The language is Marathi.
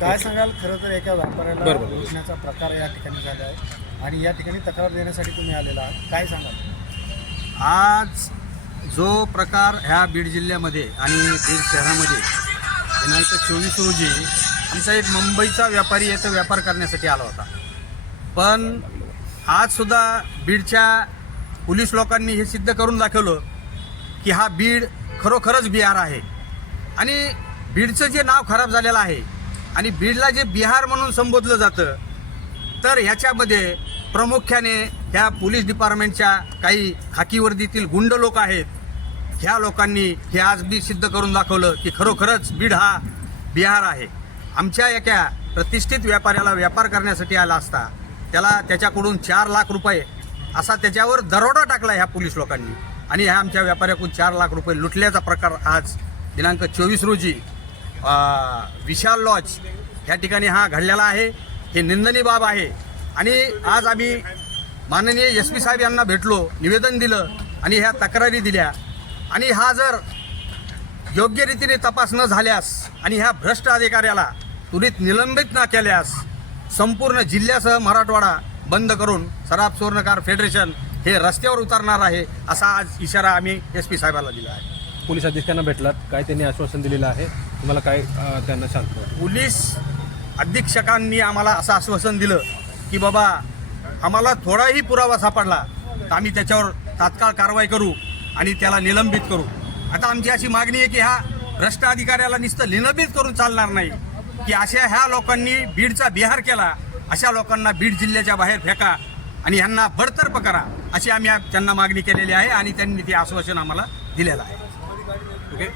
काय सांगाल? खरं तर एका व्यापाऱ्याला बरोबर. लुटण्याचा प्रकार या ठिकाणी झाला आहे आणि या ठिकाणी तक्रार देण्यासाठी तुम्ही आलेला आहात, काय सांगाल? आज जो प्रकार ह्या बीड जिल्ह्यामध्ये आणि बीड शहरामध्ये दिनांक 24 रोजी आमचा एक मुंबईचा व्यापारी येथे व्यापार करण्यासाठी आला होता. पण आजसुद्धा बीडच्या पोलीस लोकांनी हे सिद्ध करून दाखवलं की हा बीड खरोखरच बिहार आहे आणि बीडचं जे नाव खराब झालेलं आहे आणि बीडला जे बिहार म्हणून संबोधलं जातं, तर ह्याच्यामध्ये प्रामुख्याने ह्या पोलीस डिपार्टमेंटच्या काही खाकी वर्दीतील गुंड लोक आहेत. ह्या लोकांनी हे आज बी सिद्ध करून दाखवलं की खरोखरच बीड हा बिहार आहे. आमच्या एका प्रतिष्ठित व्यापाऱ्याला व्यापार करण्यासाठी आला असता त्याला त्याच्याकडून 4 लाख रुपये असा त्याच्यावर दरोडा टाकला ह्या पोलीस लोकांनी आणि ह्या आमच्या व्यापाऱ्याकडून 4 लाख रुपये लुटल्याचा प्रकार आज दिनांक 24 रोजी विशाल लॉज ह्या ठिकाणी हा घडलेला आहे. हे निंदनीय बाब आहे आणि आज आम्ही माननीय SP साहेब यांना भेटलो, निवेदन दिलं आणि ह्या तक्रारी दिल्या आणि हा जर योग्य रीतीने तपास न झाल्यास आणि ह्या भ्रष्ट अधिकाऱ्याला त्वरित निलंबित न केल्यास संपूर्ण जिल्ह्यासह मराठवाडा बंद करून सराफ स्वर्णकार फेडरेशन हे रस्त्यावर उतरणार आहे असा आज इशारा आम्ही SP साहेबांना दिला आहे. पोलीस अधीक्षकांना भेटलात, काय त्यांनी आश्वासन दिलेलं आहे तुम्हाला, काय त्यांना सांगतो? पोलीस अधीक्षकांनी आम्हाला असं आश्वासन दिलं की बाबा आम्हाला थोडाही पुरावा सापडला तर आम्ही त्याच्यावर तात्काळ कारवाई करू आणि त्याला निलंबित करू. आता आमची अशी मागणी आहे की ह्या भ्रष्ट अधिकाऱ्याला नुसतं निलंबित करून चालणार नाही की अशा ह्या लोकांनी बीडचा बिहार केला, अशा लोकांना बीड जिल्ह्याच्या बाहेर फेका आणि ह्यांना बडतर्फ करा अशी आम्ही त्यांना मागणी केलेली आहे आणि त्यांनी ते आश्वासन आम्हाला दिलेलं आहे. ओके.